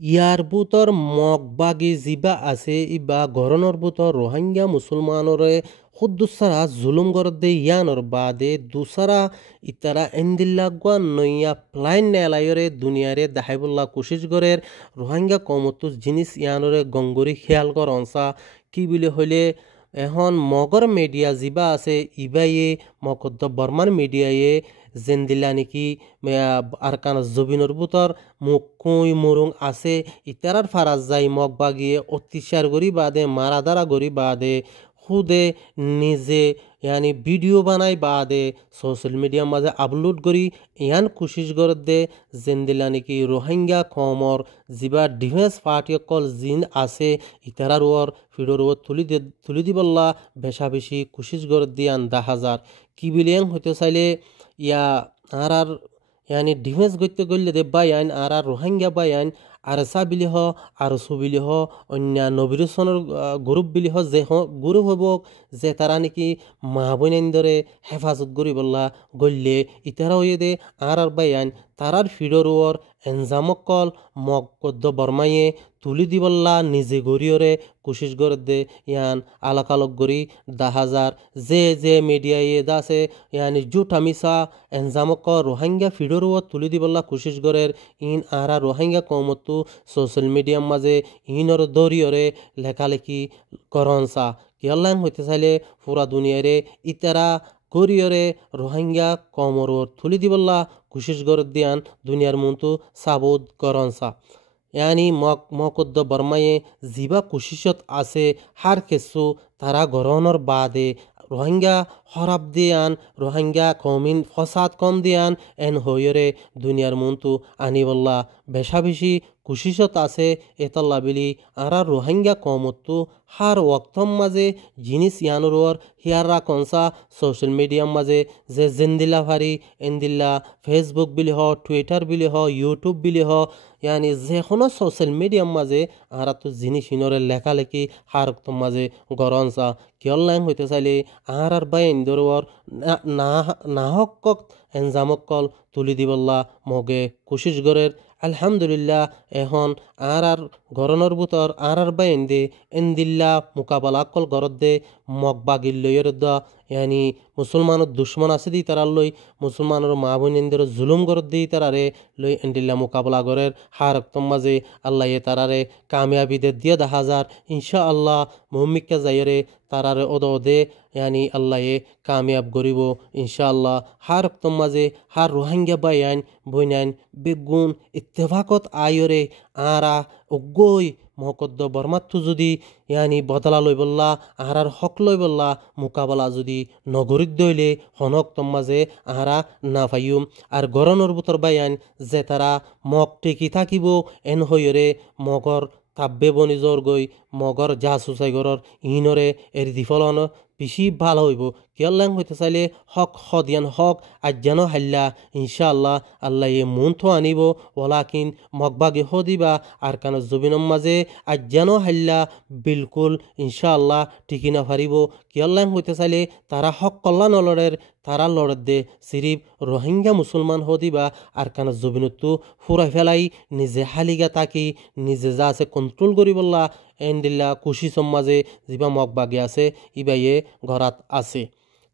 ইয়াৰ বুটৰ মগবাগী জিবা আছে ইবা গৰণৰ বুটৰ রোহিঙ্গা মুসলমানরে খুদ্দুসারা জুলুম গরদে ইয়ানোর বাদে দুসারা ইতারা এন্দিল্লাগুয়া নইয়া প্লাইন নেলায়রে দুনিয়ারে দাহাইবুল্লাহ কোশিশ গরের রোহিঙ্গা কমতো জিনিস ইয়ানোরে গঙ্গুরি খেয়াল কর অনসা কি বলে হইলে এখন মগর মিডিয়া জিবা আছে ইবাইয়ে মকদ্দ বর্মার মিডিয়ায়ে জেন্দিল্লা নাকি আরকান জবিনর বুতর মুকুই মুরুং আছে ইতারার ফারাজ যাই মগ বাগিয়ে অত্যাচার করি বাদে মারাদারা করি বাদে খুদে নিজে यानी वीडियो बनाई बादे सोशल मीडिया माजे अपलोड करी यान कोशिश कर दे जिंदिलानी की रोहिंग्या कमर जिबा डिफेंस पार्टी कल जिन आसे इतारार और फिडोर तुली दिबल्ला बेशा बेशी कोशिश कर दियान 10,000 की बिलियन होते चाइले या आरार यानी डिफेंस गते गल्ले दे बायान आरार रोहिंग्या बायान আরসা বিলি হ আরসু বিলি হ অন্য নবিরুসনের গ্রুপ বিলি হ যে গ্রুপ হব যে তারা নাকি মা বোনেন্দরে হেফাজত করি বললা গল্লে ইতারা হয়ে দে আর বাইয়ান তারার ফিডরওর এনজামকল মকদ্দ বর্মাইয়ে তুলি দিবল্লা নিজে গড়িয়রে কোশিশ করে দে ইয়ান আলাকালক গড়ি 10,000 যে মিডিয়ায়ে দাসে ইয়ানি জুটা মিসা এনজামক রোহিঙ্গা ফিডরওর তুলি দিবল্লা কোশিশ করে ইন আরা রোহিঙ্গা কমতো সোশ্যাল মিডিয়ার মাঝে ইনর দরিয়রে লেখালেখি করনসা কিয়াল্লাং হইতে চাইলে পুরা দুনিয়ারে ইতারা গরিয়রে রোহিঙ্গা কমরর তুলি দিবল্লা কোশিশ করে দিয়ান দুনিয়ার মতো সাবুদ করনসা यानी মকদ্দ বর্মায়ে জিবা কোশিশত আছে হার কিছু তারা গরনের বাদে রোহিঙ্গা হরাব দিয়ান রোহিঙ্গা কমিন ফসাদ কম দিয়ান এন হইরে দুনিয়ার মন্তু আনিবল্লা বেশা বেশি কোশিশত আছে এতল্লা বিলি আরা রোহিঙ্গা কমতো হার ওয়াক্তম মাঝে জিনিস ইয়ানুরর হিয়ারা কনসা সোশ্যাল মিডিয়ার মাঝে যে জিন্দিল্লা ভারি এন্দিল্লা ফেসবুক বিলি হ টুইটার বিলি হ ইউটিউব বিলি হ यानी যে কোনো সোশ্যাল মিডিয়ার মাঝে আরা তো জিনিস ইনরে লেখালেখি হার মাঝে গরনসা কিয়ল্লাং হইতে চাইলে আর বাইন দরওয়ার না হক এনজামকল তুলি দিবল্লা মগে কোশিশ গরের আলহামদুলিল্লাহ এখন আর গরনের বুতর আর বাইন দে এন্দিল্লা মোকাবেলা কল গরত দে মগ বাগিল লইয়ের দা यानी মুসলমানের দুশ্মন আছে দি তারা লই মুসলমানের মা বোনেদের জুলুম গরত দি তারারে লই এন্দিল্লা মোকাবেলা গরের হার মাঝে আল্লাহ তারারে কামিয়াবি দে দিয়ে 10,000 ইনশাআল্লাহ মুমিককে যাইরে তারারে ওদে यानी अल्लाह कामयाब गरीब इंशाअल्लाह हर माजे हर रोहिंग्या बायान बयान बेगुन इत्तेफाकत आयरे आरा उगोई মকদ্দ বর্মাত্তু যদি ইয়ানি বদলা লই বললা আহারার হক লই বললা মোকাবেলা যদি নগরীত দইলে হনক মাঝে আহারা না পাইম আর গরনের বুতর বায়ান যে তারা মগ টেকি থাকিব এন হইরে মগর তাব্বে বনিজর গই মগর যা সুসাই গরর ইনরে এর দিফলন বেশি ভালো হইব কিয়াল্লাং হইতে চাইলে হক হদিয়ান হক আজ্জানো হাল্লা ইনশাআল্লাহ আল্লাহ মন তো আনিব ওলাকিন মগবাগে হদিবা আর কান জবিনম মাঝে আজ্জানো হাল্লা বিলকুল ইনশাআল্লাহ ঠিকি না পারিব কিয়াল্লাং হইতে চাইলে তারা হক কল্যাণ লড়ের তারা লড়ত দে সিরিফ রোহিঙ্গা মুসলমান হদিবা আর কান জবিনতো ফুরাই ফেলাই নিজে হালিগা তাকি নিজে যা আছে কন্ট্রোল করিবল্লা এন্ডিল্লা কুশি সমাজে যিবা মগবাগে আছে ইবাইয়ে ঘরাত আছে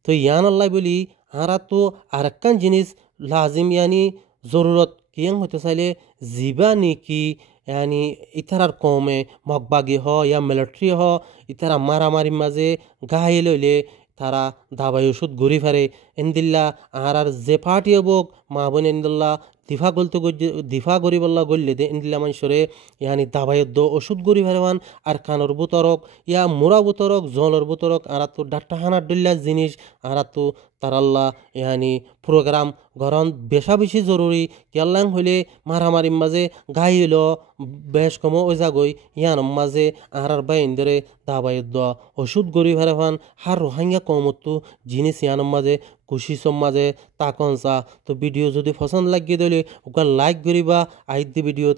তো ইয়ান আল্লাহ বলি আরা তো আর একখান জিনিস লাজিম ইয়ানি জরুরত কিয়াং হইতে চাইলে যিবা নেকি यानी इतारार कौमे मगबागी हो या मिलिट्री हो इतारा मारामारी माजे घायल हইলে তারা দাবাই ওষুধ ঘুরি ফেরে এন্দিল্লা আর যে পার্টি হবক মা বোন এন্দিল্লা দিফা গরি বল্লা গল্লে দে এন্দিল্লা মানুষরে ইয়ানি দাবাই ওষুধ ঘুরি ফেরেওয়ান আর কানর বুতরক ইয়া মোরা বুতরক জলর বুতরক আর তো ডাক্তার হানার ডল্লা জিনিস আর তো তারাল্লা ইয়ানি প্রোগ্রাম গরম বেশা বেশি জরুরি কেল্লাং হইলে মারামারি মাঝে গাই হইল বেশ কম ওই জাগই ইয়ান মাঝে আর বাইন ধরে দাবাই ওষুধ গরি ফেরেওয়ান হার রোহিঙ্গা কমতো জিনিস ইয়ান মাঝে খুশি মাঝে তাকনসা তো ভিডিও যদি পছন্দ লাগিয়ে দিলে ওকে লাইক করিবা আইদি ভিডিও